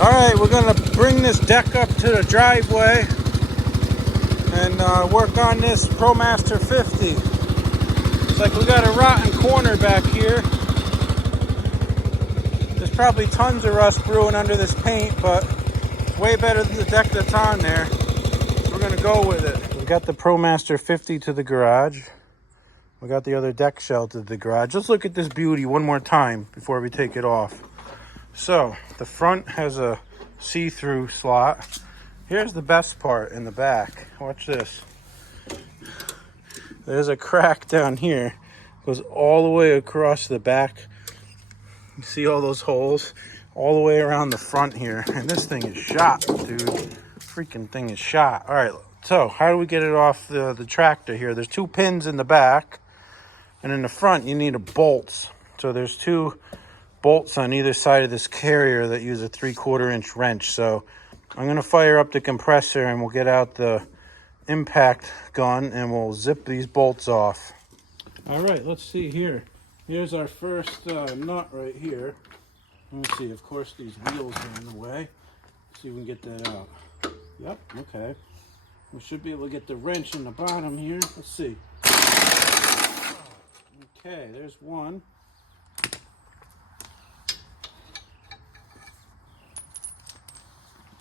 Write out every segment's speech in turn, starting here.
All right, we're gonna bring this deck up to the driveway and work on this Promaster 50. It's like we got a rotten corner back here. There's probably tons of rust brewing under this paint, but it's way better than the deck that's on there. So we're gonna go with it. We got the Promaster 50 to the garage. We got the other deck shell to the garage. Let's look at this beauty one more time before we take it off. So the front has a see-through slot. Here's the best part in the back. Watch this. There's a crack down here. Goes all the way across the back. You see all those holes? All the way around the front here. And this thing is shot, dude. Freaking thing is shot. All right, so how do we get it off the tractor here? There's 2 pins in the back. And in the front, you need a bolts. So there's 2 bolts on either side of this carrier that use a 3/4 inch wrench. So I'm going to fire up the compressor and we'll get out the impact gun and we'll zip these bolts off. All right, let's see here. Here's our first nut right here. Let me see, of course these wheels are in the way. Let's see if we can get that out. Yep, okay. We should be able to get the wrench in the bottom here. Let's see. Okay, there's one.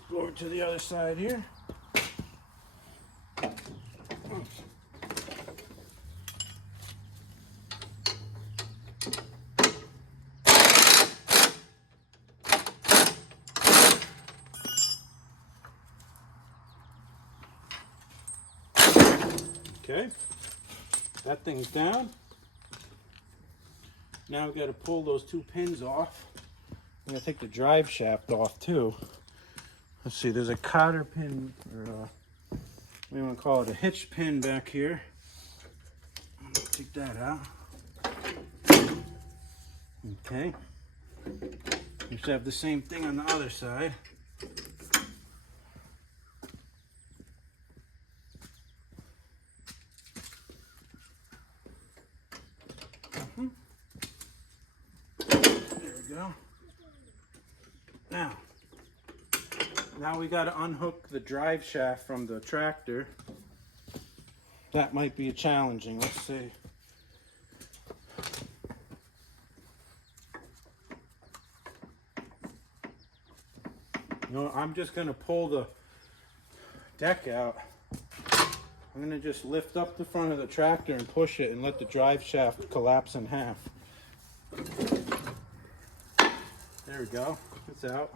Go over to the other side here. Okay, that thing's down. Now we've got to pull those 2 pins off. I'm going to take the drive shaft off too. Let's see, there's a cotter pin, or we want to call it a hitch pin back here. Take that out. Okay. We should have the same thing on the other side. There we go. Now we got to unhook the drive shaft from the tractor. That might be challenging. Let's see. No, I'm just going to pull the deck out. I'm going to just lift up the front of the tractor and push it and let the drive shaft collapse in half. There we go. It's out.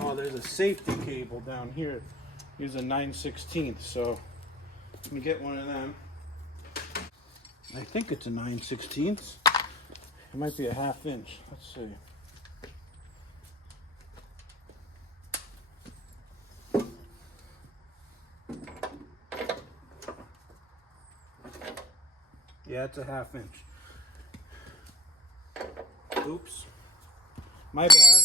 Oh, there's a safety cable down here. Here's a 9/16, so let me get one of them. I think it's a 9/16. It might be a 1/2 inch. Let's see. Yeah, it's a 1/2 inch. Oops. My bad.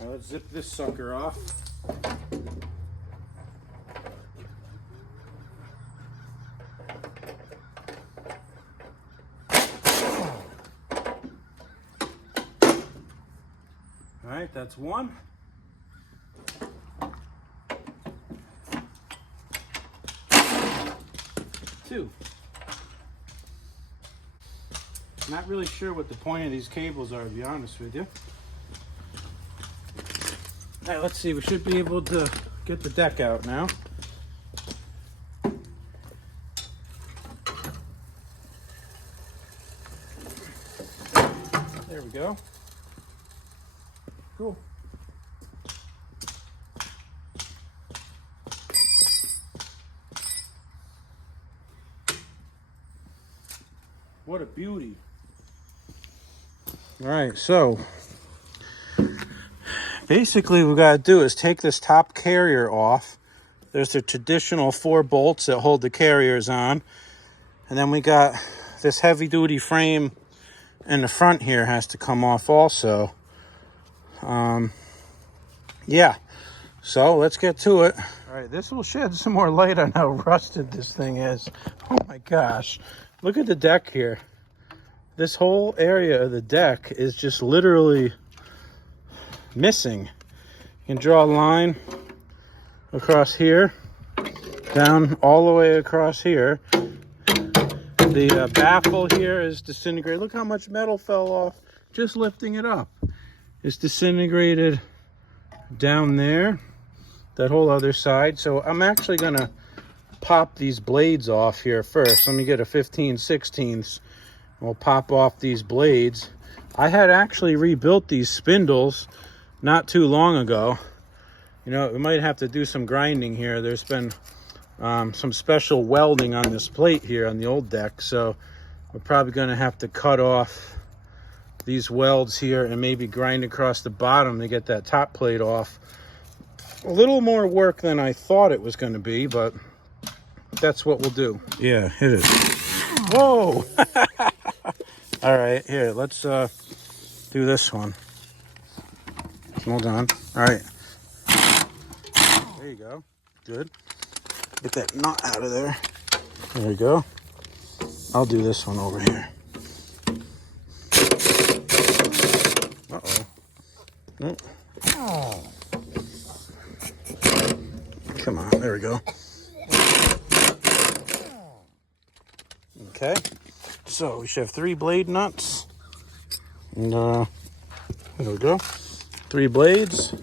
Now let's zip this sucker off. All right, that's one. Two. Not really sure what the point of these cables are, to be honest with you. All right, let's see. We should be able to get the deck out now. There we go. Cool. What a beauty. All right, so basically what we got to do is take this top carrier off. There's the traditional 4 bolts that hold the carriers on. And then we got this heavy duty frame in the front here has to come off also. Yeah, So let's get to it. All right, this will shed some more light on how rusted this thing is. Oh my gosh. Look at the deck here. This whole area of the deck is just literally missing. You can draw a line across here, down all the way across here. The baffle here is disintegrated. Look how much metal fell off just lifting it up. It's disintegrated down there, that whole other side. So I'm actually gonna pop these blades off here first. Let me get a 15/16. We'll pop off these blades. I had actually rebuilt these spindles not too long ago. You know, we might have to do some grinding here. There's been some special welding on this plate here on the old deck, so we're probably going to have to cut off these welds here and maybe grind across the bottom to get that top plate off. A little more work than I thought it was going to be, but that's what we'll do. Yeah, hit it. Whoa! All right, here, let's do this one. Hold on. All right. There you go. Good. Get that knot out of there. There we go. I'll do this one over here. Uh-oh. Oh. Come on. There we go. Okay. So we should have 3 blade nuts. And there we go. 3 blades.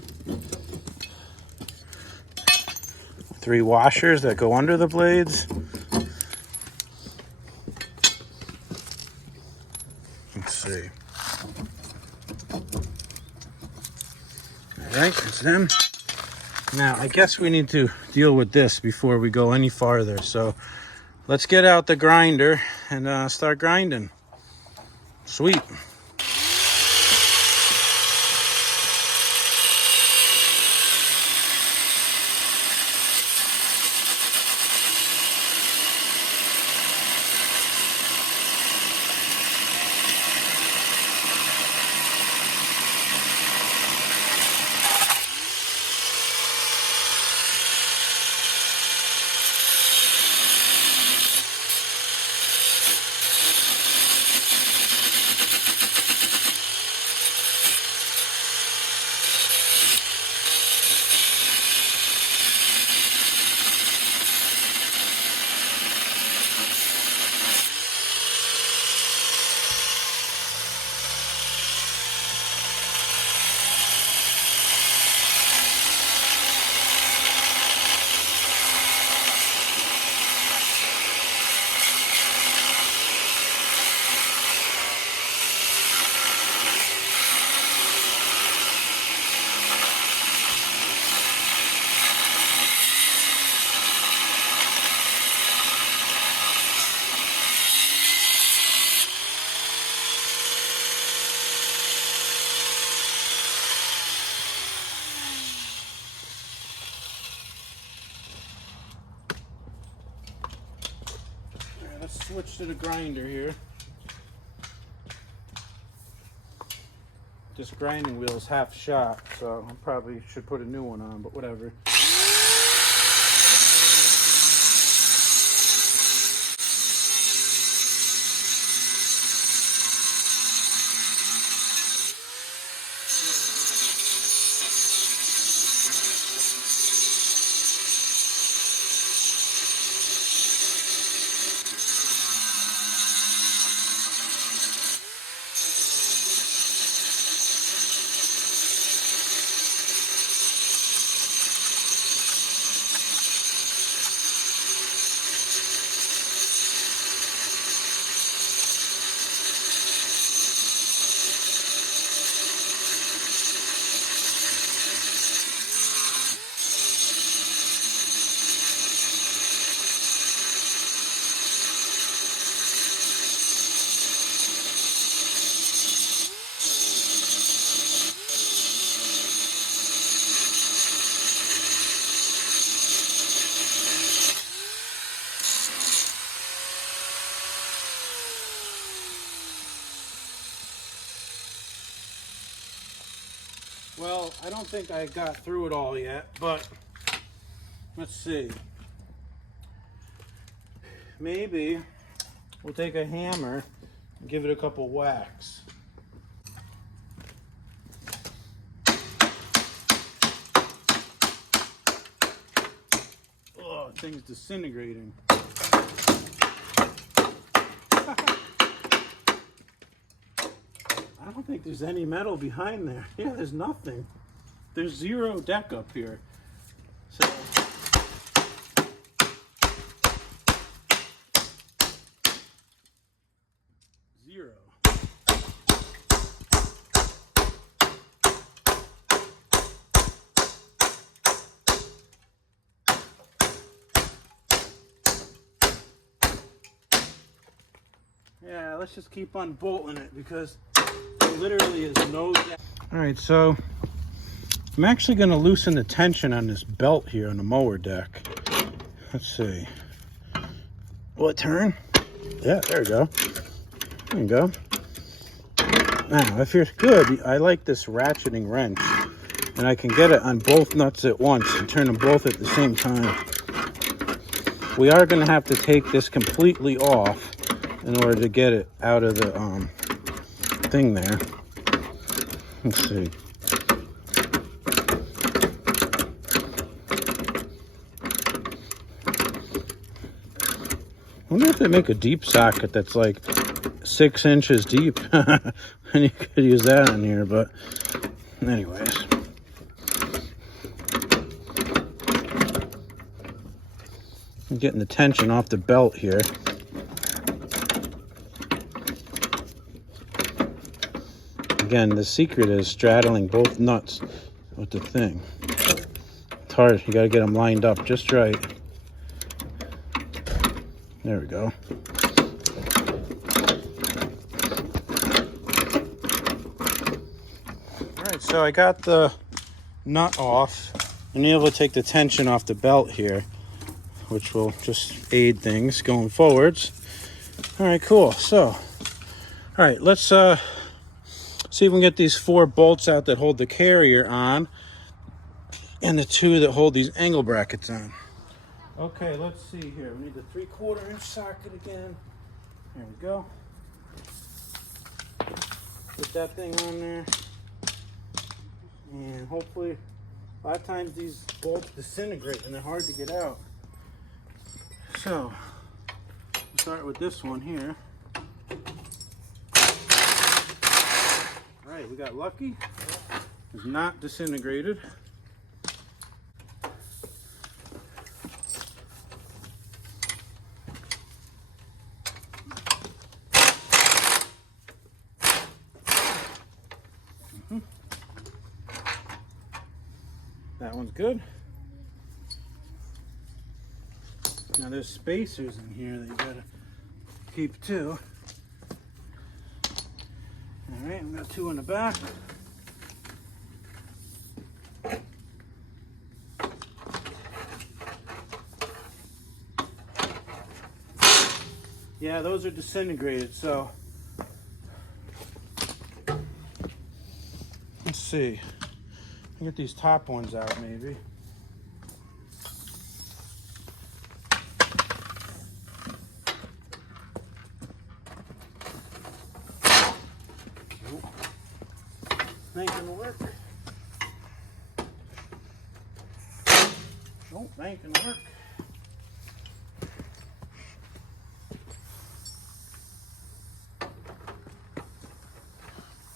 3 washers that go under the blades. Let's see. All right, that's them. Now, I guess we need to deal with this before we go any farther. So let's get out the grinder and start grinding. Sweet. Let's switch to the grinder here. This grinding wheel is half shot, so I probably should put a new one on, but whatever. Well, I don't think I got through it all yet, but let's see. Maybe we'll take a hammer and give it a couple whacks. Oh, thing's disintegrating. I don't think there's any metal behind there. Yeah, there's nothing. There's zero deck up here. So zero. Yeah, let's just keep unbolting it because there literally is no deck. All right, so I'm actually going to loosen the tension on this belt here on the mower deck. Let's see. Will it turn? Yeah, there we go. There you go. Now, if you're good, I like this ratcheting wrench. And I can get it on both nuts at once and turn them both at the same time. We are going to have to take this completely off in order to get it out of the thing there. Let's see. I wonder if they make a deep socket that's like 6 inches deep. And you could use that in here, but anyways. I'm getting the tension off the belt here. Again, the secret is straddling both nuts with the thing. It's hard, you gotta get them lined up just right. There we go. All right, so I got the nut off and you're able to take the tension off the belt here, which will just aid things going forwards. All right, cool. So, all right, let's see if we can get these 4 bolts out that hold the carrier on and the 2 that hold these angle brackets on. Okay, let's see here. We need the 3/4 inch socket again. There we go. Put that thing on there. And hopefully, a lot of times these bolts disintegrate and they're hard to get out. So, start with this one here. All right, we got lucky. It's not disintegrated. That one's good. Now there's spacers in here that you gotta keep too. All right, we got 2 in the back. Yeah, those are disintegrated, so let's see. Get these top ones out maybe. Ain't gonna work. Nope, ain't gonna work.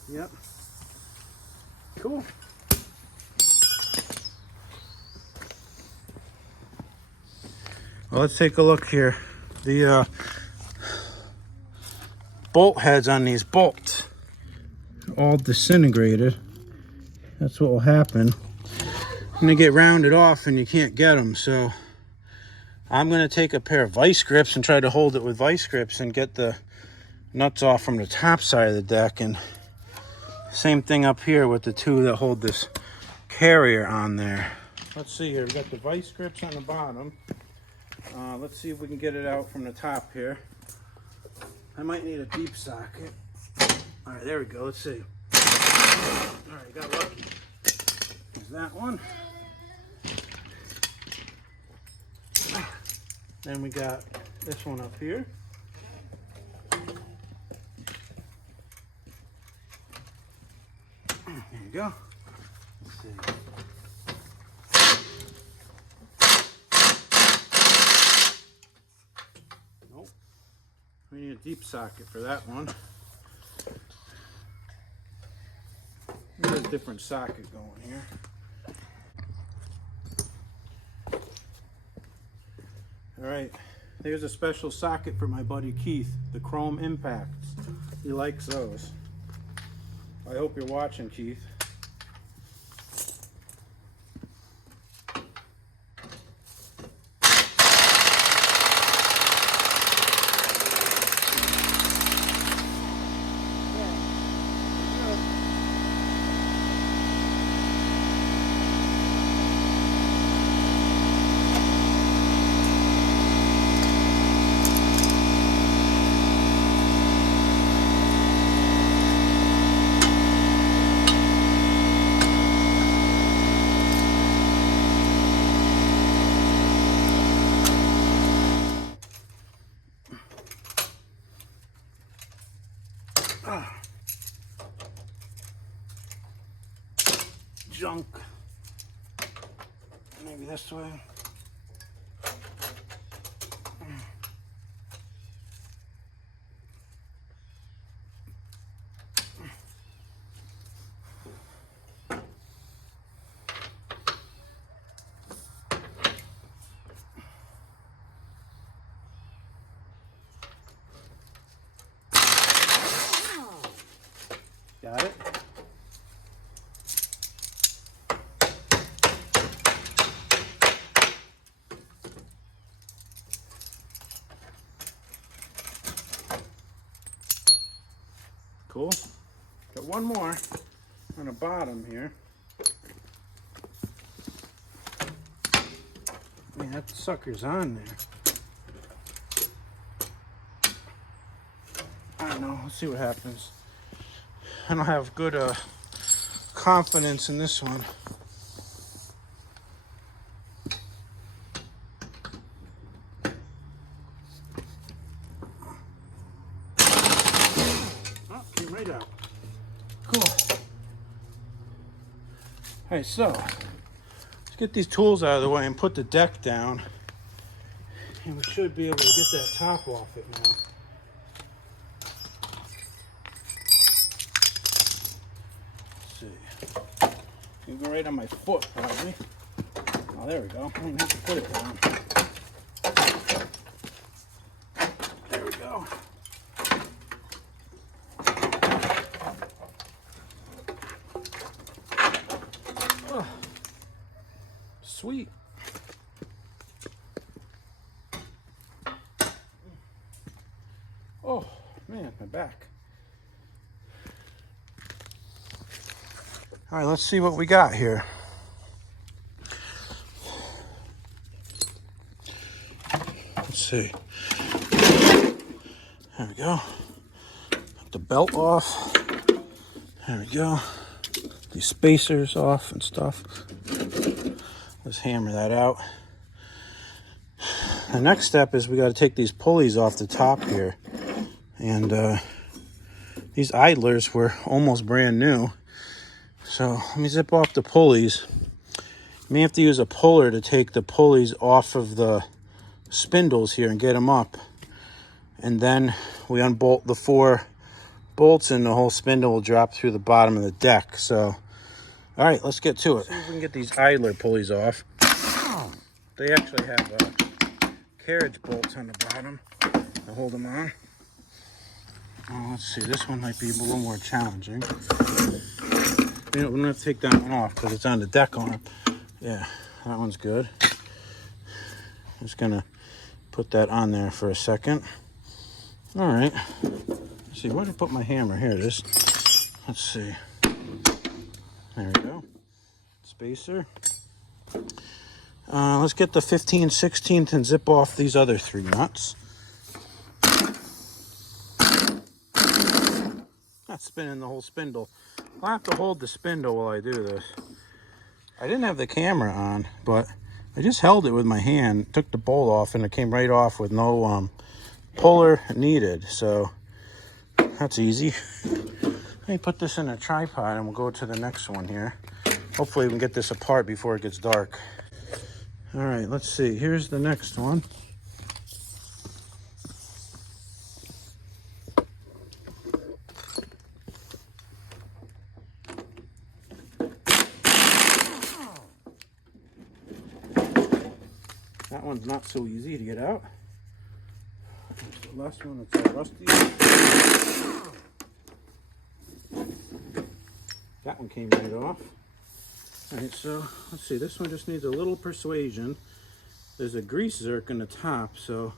Yep. Cool. Well, let's take a look here. The bolt heads on these bolts all disintegrated. That's what will happen when they get rounded off and you can't get them. So I'm going to take a pair of vice grips and try to hold it with vice grips and get the nuts off from the top side of the deck. And same thing up here with the 2 that hold this carrier on there. Let's see here. We got the vice grips on the bottom. Let's see if we can get it out from the top here. I might need a deep socket. All right, there we go. Let's see. All right, got lucky. There's that one. Then we got this one up here. There you go. Let's see. Nope. We need a deep socket for that one. There's a different socket going here. All right, there's a special socket for my buddy Keith, the chrome impacts. He likes those. I hope you're watching, Keith. Junk. Maybe this way. Got it? Cool. Got one more on the bottom here. Man, that sucker's on there. I don't know. Let's see what happens. I don't have good confidence in this one. Oh, came right out. Cool. All right, so let's get these tools out of the way and put the deck down. And we should be able to get that top off it now. You go right on my foot, probably. Oh, there we go. I don't even have to put it down. There we go. Oh, sweet. Oh, man, my back. All right, let's see what we got here. Let's see. There we go. Put the belt off. There we go. These spacers off and stuff. Let's hammer that out. The next step is we got to take these pulleys off the top here. And these idlers were almost brand new. So let me zip off the pulleys. You may have to use a puller to take the pulleys off of the spindles here and get them up. And then we unbolt the 4 bolts and the whole spindle will drop through the bottom of the deck. So, all right, let's get to it. See if we can get these idler pulleys off. They actually have carriage bolts on the bottom to hold them on. Oh, let's see, this one might be a little more challenging. We don't have to take that one off because it's on the deck arm. Yeah, that one's good. Just gonna put that on there for a second. All right. Let's see, where did I put my hammer? Here it is. Let's see. There we go. Spacer. Let's get the 15/16 and zip off these other 3 nuts. Not spinning the whole spindle. I'll have to hold the spindle while I do this. I didn't have the camera on, but I just held it with my hand, took the bolt off, and it came right off with no puller needed. So that's easy. Let me put this in a tripod and we'll go to the next one here. Hopefully we can get this apart before it gets dark. All right, let's see. Here's the next one. That one's not so easy to get out. The last one, it's Rustiest. That one came right off. All right, so let's see. This one just needs a little persuasion. There's a grease zerk in the top, so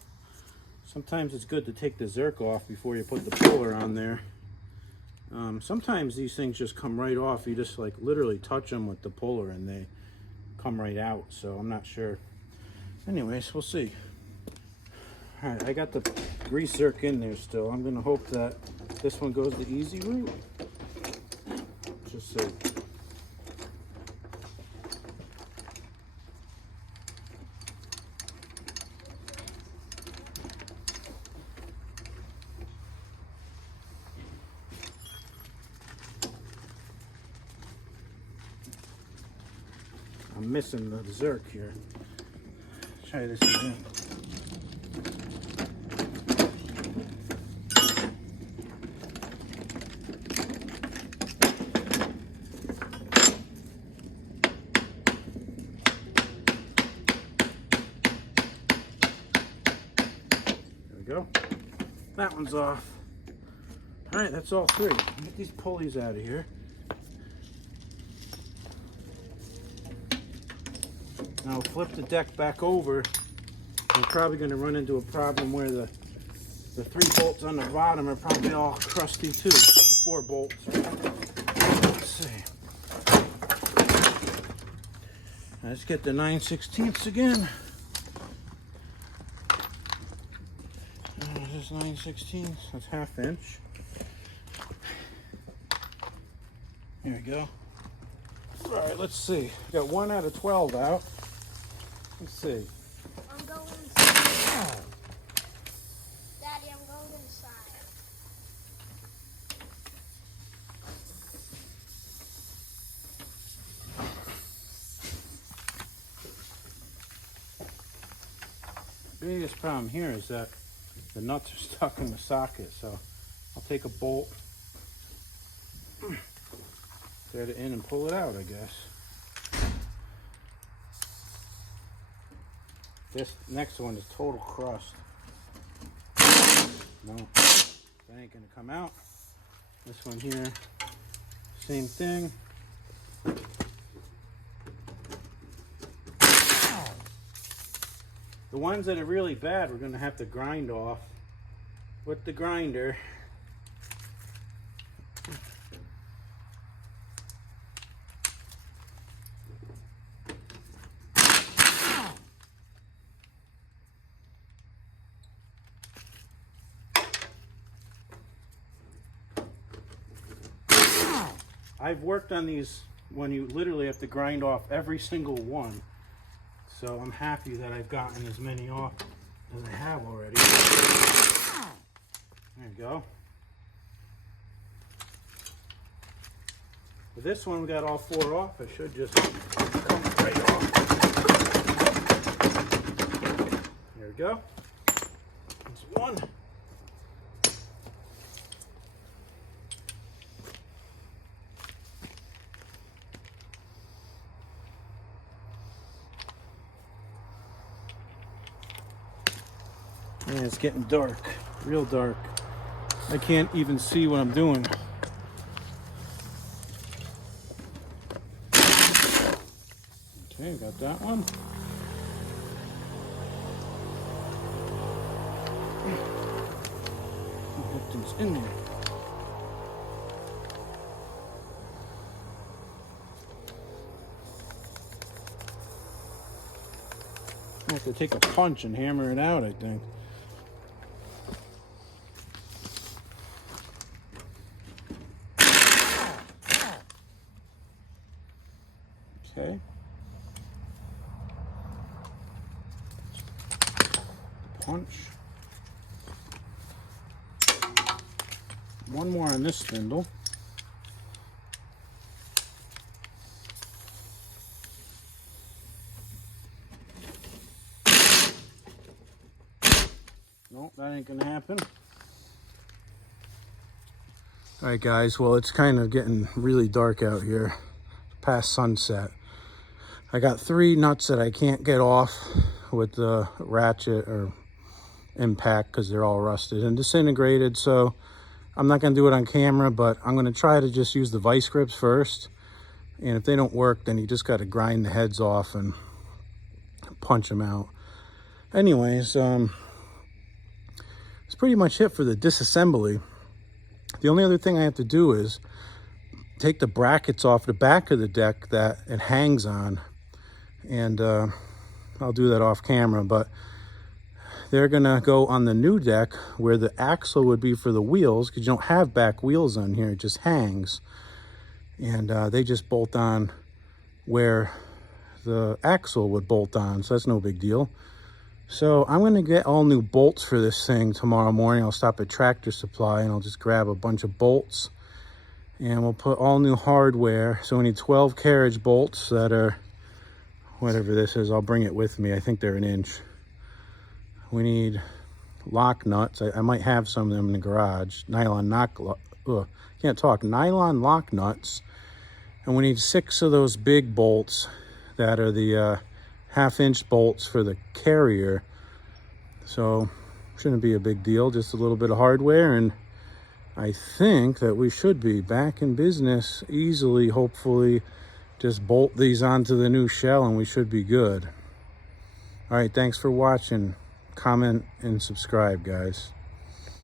sometimes it's good to take the zerk off before you put the puller on there. Sometimes these things just come right off. You just like literally touch them with the puller and they come right out, so I'm not sure. Anyways, we'll see. All right, I got the grease zerk in there still. I'm gonna hope that this one goes the easy route. Just see. I'm missing the zerk here. Try this again. There we go. That one's off. All right, that's all three. Get these pulleys out of here. Now flip the deck back over. We're probably going to run into a problem where the 3 bolts on the bottom are probably all crusty too. 4 bolts. Let's see. Let's get the 9/16 again. This is 9/16. That's 1/2 inch. Here we go. All right, let's see. We got 1 out of 12 out. Let's see. I'm going inside. Daddy, I'm going inside. The biggest problem here is that the nuts are stuck in the socket, so I'll take a bolt, thread it in and pull it out, I guess. This next one is total crust. No, that ain't gonna come out. This one here, same thing. The ones that are really bad, we're gonna have to grind off with the grinder. I've worked on these when you literally have to grind off every single one. So I'm happy that I've gotten as many off as I have already. There you go. With this one, we got all 4 off. It should just come right off. There we go. That's 1. Man, it's getting dark, real dark. I can't even see what I'm doing. Okay, got that one. Get these in there. I have to take a punch and hammer it out, I think. Okay. punch. One more on this spindle. Nope, that ain't gonna happen. All right, guys, well, it's kind of getting really dark out here, past sunset. I got 3 nuts that I can't get off with the ratchet or impact because they're all rusted and disintegrated, so I'm not gonna do it on camera, but I'm gonna try to just use the vice grips first. And if they don't work, then you just gotta grind the heads off and punch them out. Anyways, it's pretty much it for the disassembly. The only other thing I have to do is take the brackets off the back of the deck that it hangs on. And I'll do that off camera, but they're gonna go on the new deck where the axle would be for the wheels, because you don't have back wheels on here, it just hangs. And they just bolt on where the axle would bolt on, so that's no big deal. So I'm gonna get all new bolts for this thing tomorrow morning. I'll stop at Tractor Supply and I'll just grab a bunch of bolts and we'll put all new hardware. So we need 12 carriage bolts that are, whatever this is, I'll bring it with me. I think they're 1 inch. We need lock nuts. I might have some of them in the garage. Nylon lock nuts. And we need 6 of those big bolts that are the 1/2 inch bolts for the carrier. So shouldn't be a big deal, just a little bit of hardware, and I think that we should be back in business easily. Hopefully just bolt these onto the new shell and we should be good. All right, thanks for watching. Comment and subscribe, guys.